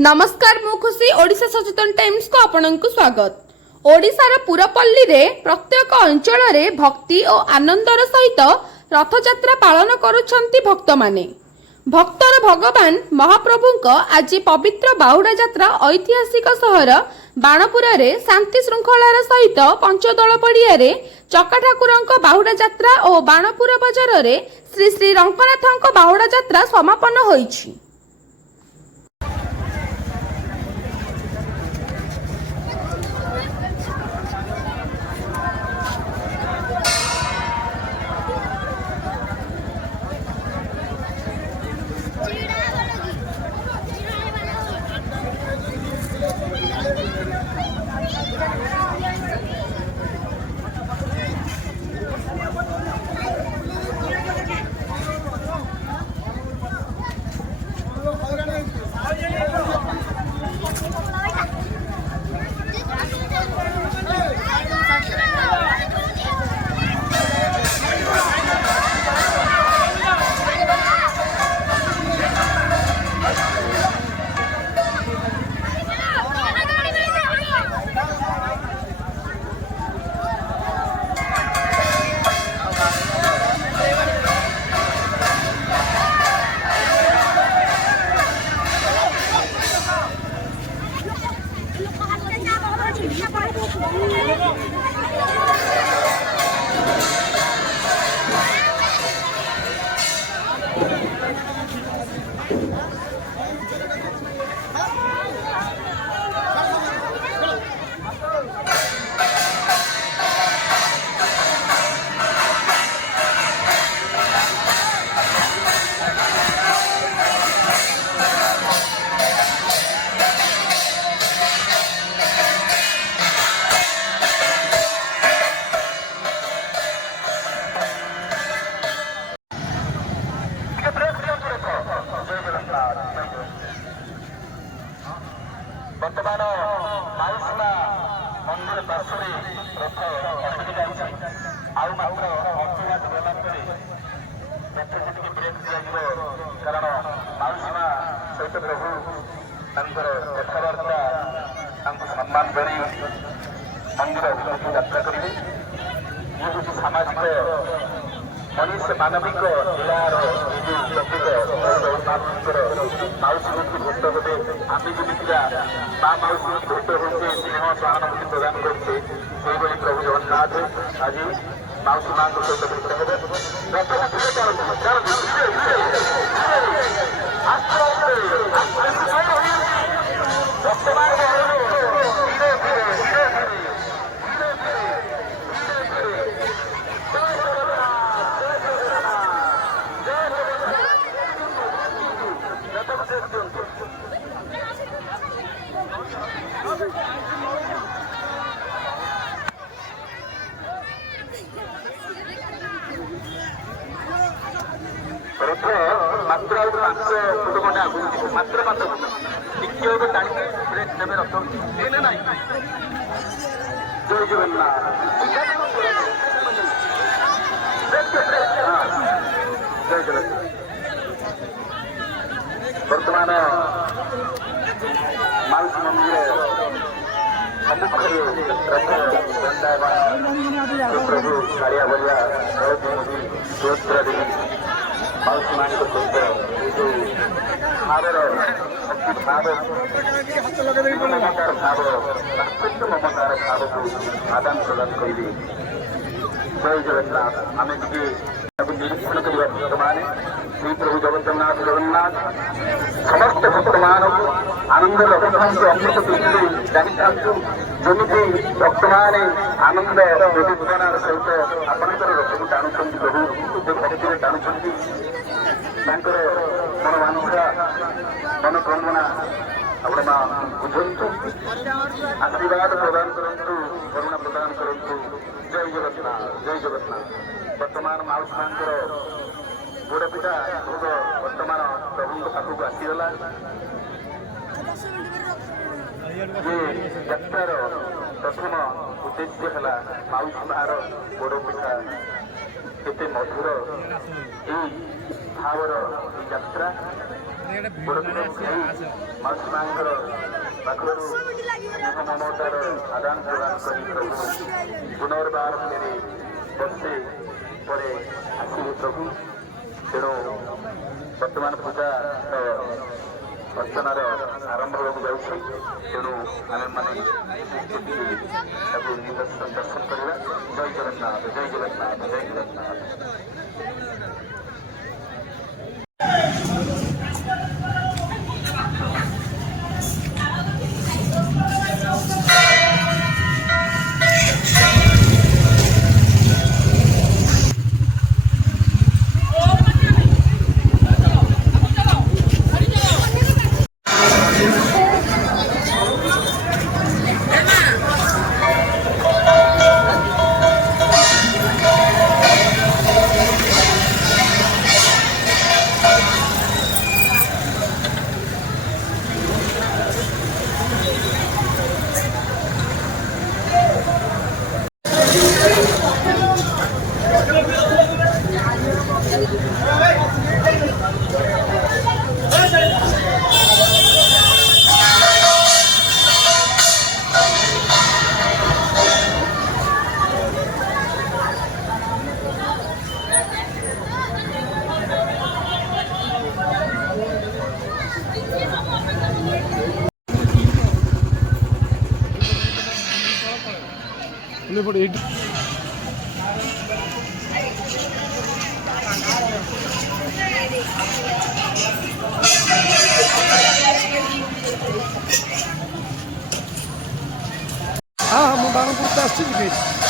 नमस्कार मु खुशी ओडिशा सचेतन टाइम्स को आपनक स्वागत। ओडिशार पुरपल्ली रे प्रत्येक अंचल रे भक्ति और आनंदर सहित रथयात्रा पालन करुछंती भक्त माने। भक्तर भगवान महाप्रभुक आज पवित्र बाहुड़ा यात्रा ऐतिहासिक सहर बाणपुर रे शांति श्रृंखलार सहित पंचदल पड़िया रे चका ठाकुरंक बाहुड़ा यात्रा और बाणपुर बजार रे श्री श्री रंगनाथंक बाहुड़ा यात्रा समापन होईछि। बर्तमान माउसमा मंदिर पार्श्वे रथ अटकी जाइए आउ मात्र अंतिमात गला रथ जी ब्रेक दिया कारण माउसमा सहित प्रभु कथबार्ता सम्मान कर मंदिर अभिमुखी यात्रा करेंगे। ये हूँ सामाजिक मनुष्य मानविक लीलार प्रतीक जगन्नाथर माउसी की भेट गोटे आम जमीका माँ माउसी भेट होते स्नेह सहानुभूति प्रदान करते प्रभु जगन्नाथ आज माउसी माँ सहित भेट रथ मात्र 5 फुट खंडे आगुची मात्र 5 फुट टिके टाणी ब्रेक देवे रथ एने ना जय जगन्नाथ जय जगन्नाथ। वर्तमान माउसी मंदिर सम्मुखें रथ प्रभु कालिया बलिया सुभद्रा देवी माउसी माँ सहित भावर भक्ति भाव ममतार भाव अत्यंत ममतार भाव को आदान प्रदान करेंगे। जय जगन्नाथ आम टे निरीक्षण करवा भक्तमान श्री प्रभु जगन्नाथ जगन्नाथ समस्त भक्त मान आनंद रघुनाथ अमृत पीठे जानी था जमी भक्त मैंने आनंद उद्दीपनार सहित आपंकर रथ को टाणुंट प्रभु भक्ति टाणुंट मन मानसा मन कामना आपण बुझंतु आशीर्वाद प्रदान करंतु करुणा प्रदान करंतु। जय जगन्नाथ जय जगन्नाथ। वर्तमान माउसी मांकर गोड़ पिठा भोग वर्तमान प्रभु पाखक आसीगला। ये यात्रार प्रथम उद्देश्य है माउसी मार गोड़ पिठा केते मधुर भावर यात्रा ମାଉସୀ ମାଙ୍କର ପାଖରୁ ସ୍ନେହ ମମତାର ଆଦାନ ପ୍ରଦାନ କରି ପ୍ରଭୁ ପୁନର୍ବାର ଫେରି ବର୍ଷେ ପରେ ଆସିବେ ପ୍ରଭୁ। ତେଣୁ ବର୍ତ୍ତମାନ ପୂଜାର ଅର୍ଚ୍ଚନାର ଆରମ୍ଭ ହେବାକୁ ଯାଉଛି। ତେଣୁ ଆମେମାନେ ତାକୁ ଦର୍ଶନ କରିବା। ଜୟ ଜଗନ୍ନାଥ, ଜୟ ଜଗନ୍ନାଥ, ଜୟ ଜଗନ୍ନାଥ। हाँ हाँ, ମୁଁ ବାଣପୁର ତ ଆସିଛି ଯିବି।